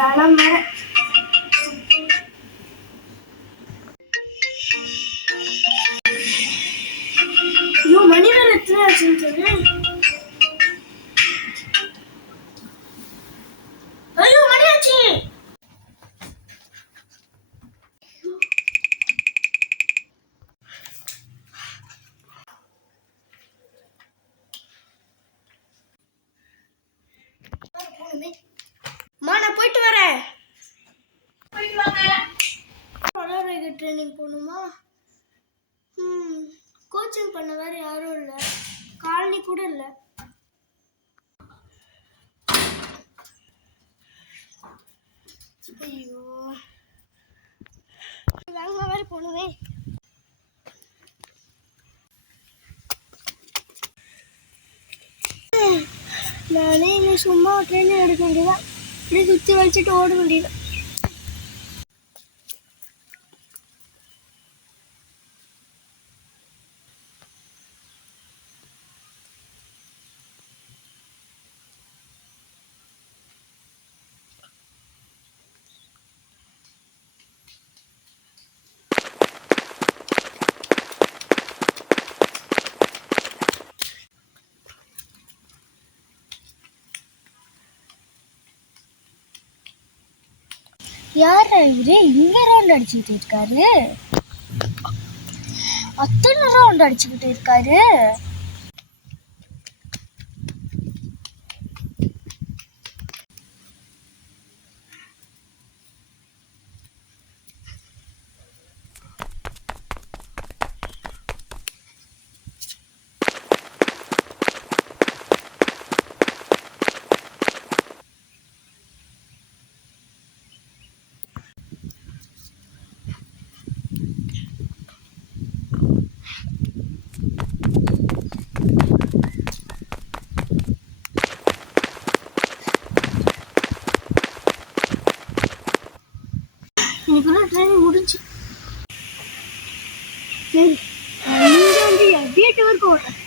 தளம் வேற. ஐயோ மணி வேற எத்தனை ஆச்சுன்னு சொல்லு. ஐயோ மணி ஆச்சு. நான் போயிட்டு வரேன். போயிட்டு வாங்க. ட்ரைனிங் போகணுமா? கோச்சிங் பண்ண வேற யாரும் இல்லை, காலனி கூட இல்லை. ஐயோ வேகமா வேற போகணுமே. நானே இன்னும் சும்மா ட்ரைனிங் எடுக்க வேண்டியதான். இப்படி சுற்றி வச்சுட்டு ஓட வேண்டியது. யார் இவரு இங்க ரவுண்ட் அடிச்சுக்கிட்டு இருக்காரு? அத்தனை ரவுண்ட் அடிச்சுக்கிட்டு இருக்காரு. இன்னைக்குள்ள ட்ரைனிங் முடிஞ்சு. சரி நீங்க வந்து வீட்டு வரைக்கும் ஓடுறேன்.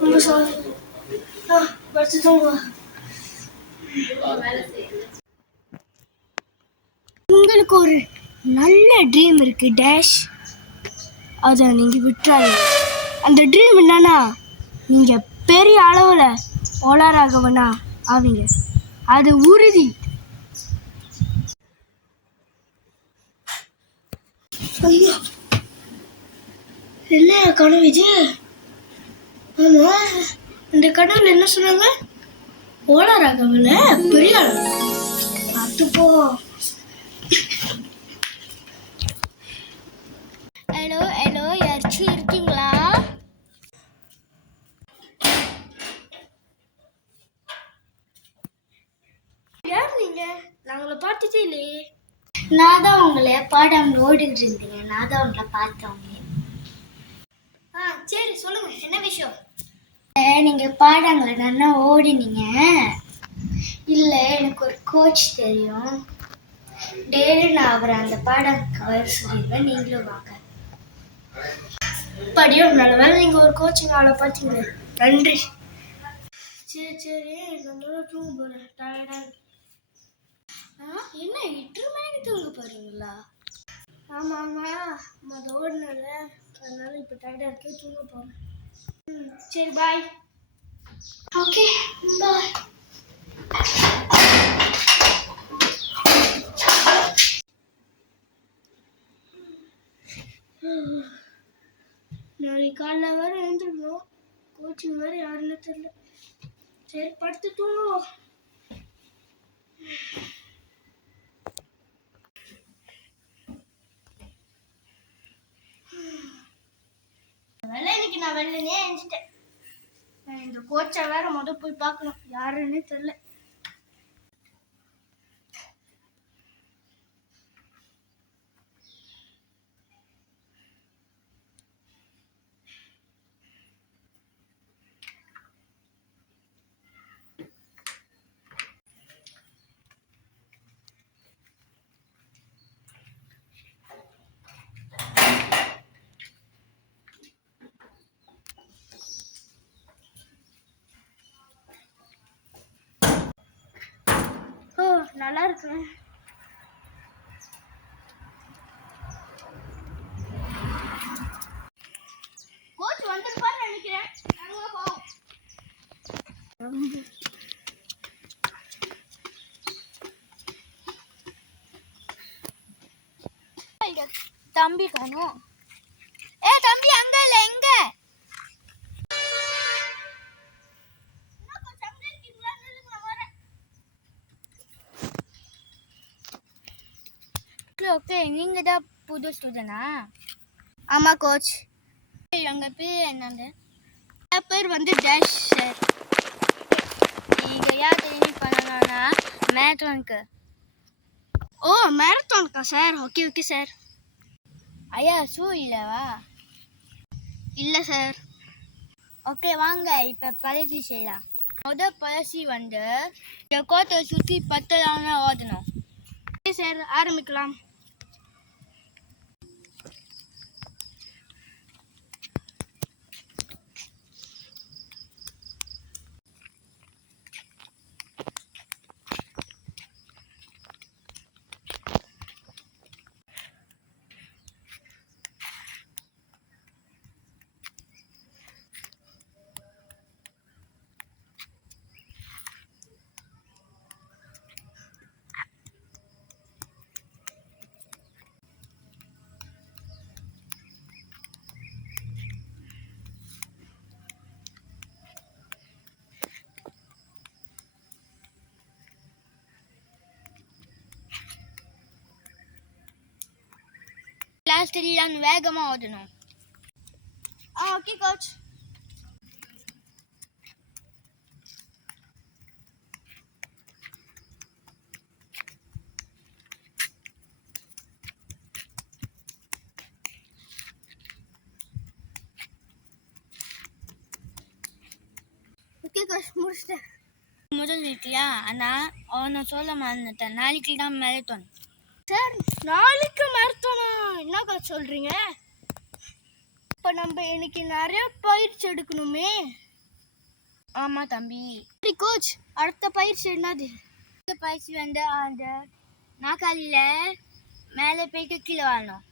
ரொம்ப சாரி. படுத்து தூங்குவா. உங்களுக்கு ஒரு நல்ல ட்ரீம் இருக்கு டேஷ், அதை நீங்க விட்டுறாதீங்க. அந்த ட்ரீம் என்னன்னா, நீங்க பெரிய அளவுல ஓலராகவனா ஆவீங்க, அது உறுதி. ஐயோ என்ன கனவு இது? ஆமா இந்த கனவுல என்ன சொன்னாங்க? ஓலராகவன பெரிய அளவு பார்த்துப்போ. ஹலோ ஹலோ யாராச்சும் இருக்கீங்களா? யார் நீங்க? நாங்கள பார்த்ததே இல்லையே. நான் தான் உங்களை பாடம் ஓடிட்டு இருந்தீங்க, நான் தான் உங்களை பார்த்தவங்க. சரி சொல்லுங்க என்ன விஷயம்? நீங்க பாடாங்கள நல்லா ஓடினீங்க. இல்ல எனக்கு ஒரு கோச் தெரியும், டெய்லி நான் அவரை அந்த பாடம் வர சொல்லிடுவேன், நீங்களும் வாங்க. படியும் நல்ல வேலை நீங்க ஒரு கோச்சிங் ஆளை பார்த்தீங்க, நன்றி. சரி சரி நல்லா தூங்க போறேன், டயர்டா இருக்கு. என்ன 8 மணிக்கு தூங்க போறீங்களா? ஆமா ஆமா மொதல் ஓடினால அதனால இப்போ டயர்டா இருக்கே, தூங்க போறேன். சரி பாய். Okay bye. நாளைக்கு காலைல வேற எழுந்திருக்கணும், கோச்சிங் வேற யாருன்னு தெரியல. சரி படுத்து தூங்குவோம். இன்னைக்கு நான் வெள்ளனே எழுந்துட்டேன். இந்த கோச்சை வேற போய் பார்க்கணும், யாருன்னு தெரியல. நல்லா இருக்கிறேன். கோச் வந்துருப்பான்னு நினைக்கிறேன். தம்பி காணும். தம்பி அங்க இல்ல, எங்க? ஓகே, நீங்க தான் புது ஸ்டூடெண்டா? ஆமா கோச். உங்க பேர் என்னங்க? என் பேர் வந்து டேஷ் சார். நீங்க யார் ட்ரைனிங் பண்ணணும்னா மேரத்தானுக்கு. ஓ, மேரத்தானுக்கா சார்? Okay okay sir. ஐயா, ஷூ இல்லவா? இல்லை சார். ஓகே வாங்க, இப்போ பயிற்சி செய்யலாம். முதல் பயிற்சி வந்து இந்த கோட்டை சுற்றி 10 ரவுண்ட் ஓடணும். ஓகே சார், ஆரம்பிக்கலாம். கிளாஸ் தெரியலாம், வேகமாக ஓடணும். Okay coach. ஓகே கோச், முடிச்சிட்டேன். முதல் இருக்கியா, ஆனால் அவனை சொல்ல மறந்துட்டேன். நாளைக்கு தான் மேரத்தான். சார், நாளைக்கு மேரத்தானா? என்ன கோச் சொல்கிறீங்க? இப்போ நம்ம இன்னைக்கு நிறைய பயிற்சி எடுக்கணுமே. ஆமாம் தம்பி. சரி கோச், அடுத்த பயிற்சி என்னது? அடுத்த பயிற்சி வந்து அந்த நாக்காலியில் மேலே போய்ட்டு கீழே வரணும்.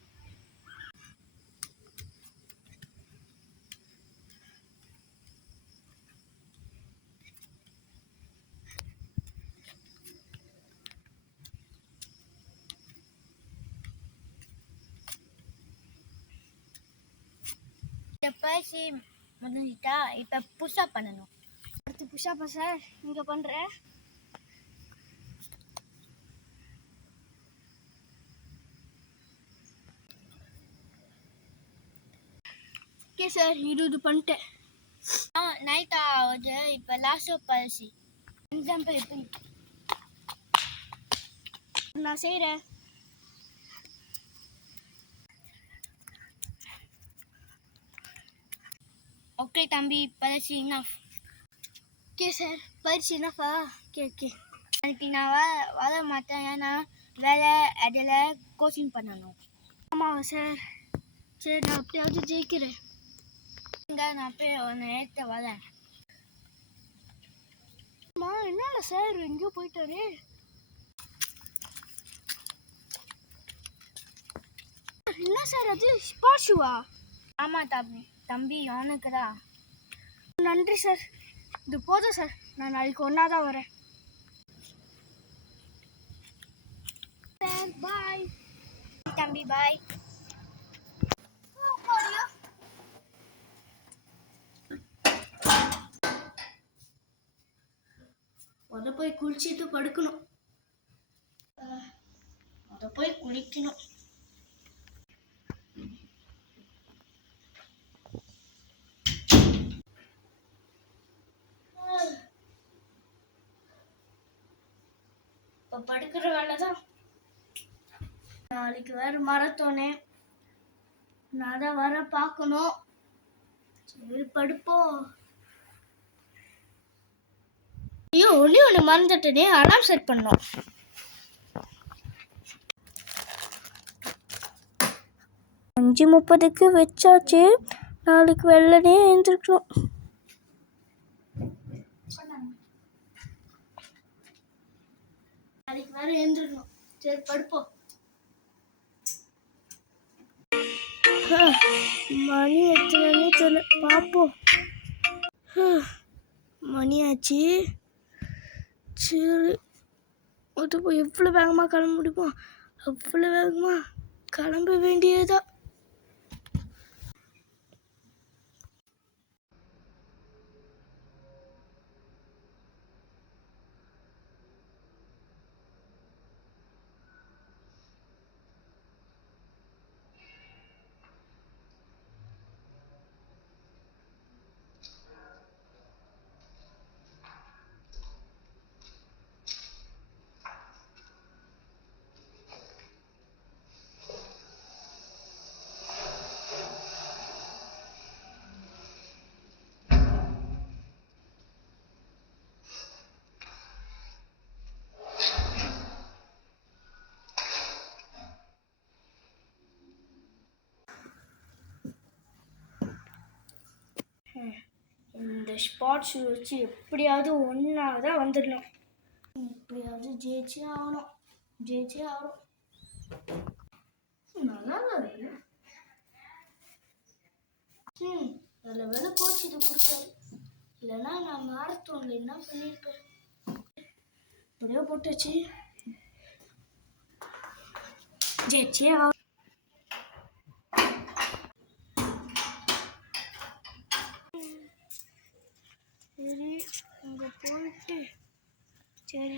இந்த பயிற்சி முடிஞ்சிட்டா இப்போ புஷ்அப் பண்ணணும். அடுத்து புஷ்அப்பா சார்? இங்கே பண்ணுறேன். ஓகே சார், 20 பண்ணிட்டேன். நைட் ஆகுது. இப்போ லாஸ்ட் பயிற்சி. எக்ஸாம்பிள் எப்படி நான் செய்கிறேன். ஓகே தம்பி, பயிற்சி இனஃப். ஓகே சார், பயிற்சி இனஃபா? Okay okay. அதுக்கு நான் வர மாட்டேன், ஏன்னா வேலை அதில் கோச்சிங் பண்ணணும். ஆமாம் சார். சரி, நான் அப்படியாவது ஜெயிக்கிறேன். நான் போய் ஒன்று எடுத்து வரேன். என்னல சார் எங்கேயோ போயிட்டாரு? என்ன சார் அது? ஸ்பாஷுவா? ஆமாம் தம்பி அவனுக்குடா. நன்றி சார். இது போதும் சார், நான் நாளைக்கு ஒன்றா தான் வரேன். பாய் தம்பி, பாய். முத போய் குளிச்சுட்டு படுக்கணும். முத போய் குளிக்கணும். இப்போ படுக்கிற வேலை தான். நாளைக்கு வேறு மரத்தோனே, நான் தான் வர பார்க்கணும். சரி, படுப்போம். ஐயோ, ஒன்று மறந்துட்டேனே, அலார்ம் செட் பண்ணோம். 5:30க்கு வச்சாச்சு. நாளைக்கு வெள்ளனே எழுந்திருக்கணும். நாளைக்கு வேற எழுந்திருக்கணும். சரி படுப்போம். மணி எத்தனை தெரியல, பார்ப்போம். மணி ஆச்சு. சரி அது போய் எவ்வளோ வேகமாக கிளம்ப முடியுமோ அவ்வளோ வேகமாக கிளம்ப வேண்டியதுதான். இந்த ஸ்பாட் ஷூ வச்சு எப்படியாவது ஒன்றாதான் வந்துடணும். எப்படியாவது ஜெயிச்சே ஆகணும். நல்லா தான் இருக்கு. நல்ல வேலை கோச் இது கொடுத்தாரு. இல்லைன்னா நான் மாரத்தோன்ல என்ன பண்ணியிருப்பேன். எப்படியோ போட்டுச்சு, ஜெயிச்சே ஆகணும். சரி அங்கே போயிட்டு சரி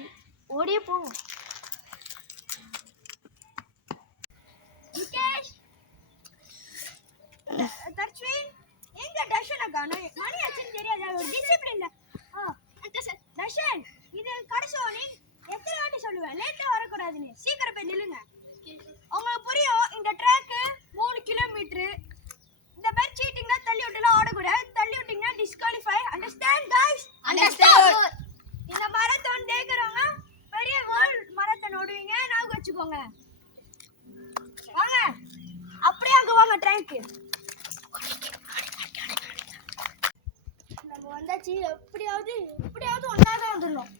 ஓடியே போவோம். தர்ஷ்வின் எங்க தர்ஷனை காணோம்? மணி ஆச்சுன்னு தெரியாது, ஒரு டிசிப்ளின்ல. தர்ஷன் இது கடைசோனி எத்தனை வாட்டி சொல்லுவேன் லேட்டா வரக்கூடாதுன்னு. சீக்கிரம் போய் நில்லுங்க. உங்களுக்கு புரியும், இந்த ட்ராக் 3 கிலோமீட்டர். இந்த மாதிரி சீட்டிங்னா தள்ளி விட்டுலாம் ஆடக்கூடாது. தள்ளி விட்டீங்கன்னா டிஸ்குவாலிஃபை. Understand guys? அண்டர்ஸ்டாண்ட். இந்த மரத்தோன் தேக்குறவங்க பெரிய வேர்ல்ட் மரத்தோன் ஓடுவீங்க, ஞாபகம் வச்சுக்கோங்க. வாங்க அப்படியே அங்க வாங்க ட்ராக்கு. நம்ம வந்தாச்சு. எப்படியாவது ஒன்றாதான் வந்துடணும்.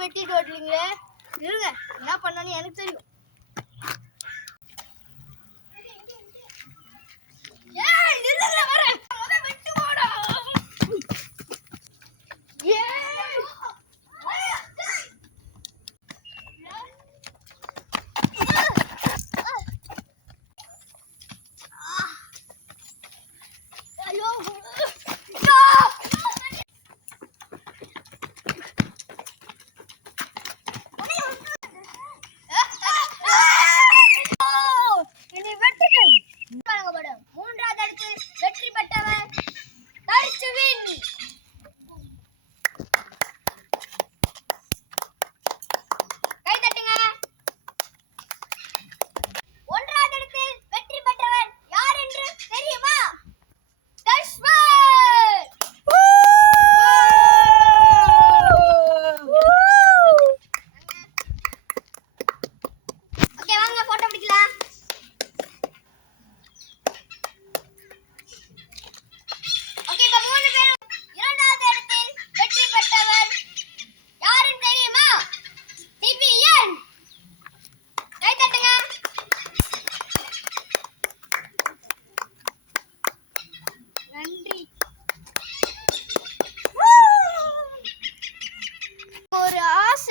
வெட்டிட்டு ஓட்டுறீங்களே, இருங்க என்ன பண்ணான்னு எனக்கு தெரியும்.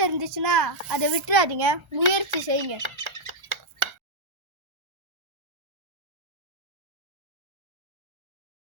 இருந்துச்சுன்னா அதை விட்டுறாதீங்க, முயற்சி செய்யுங்க.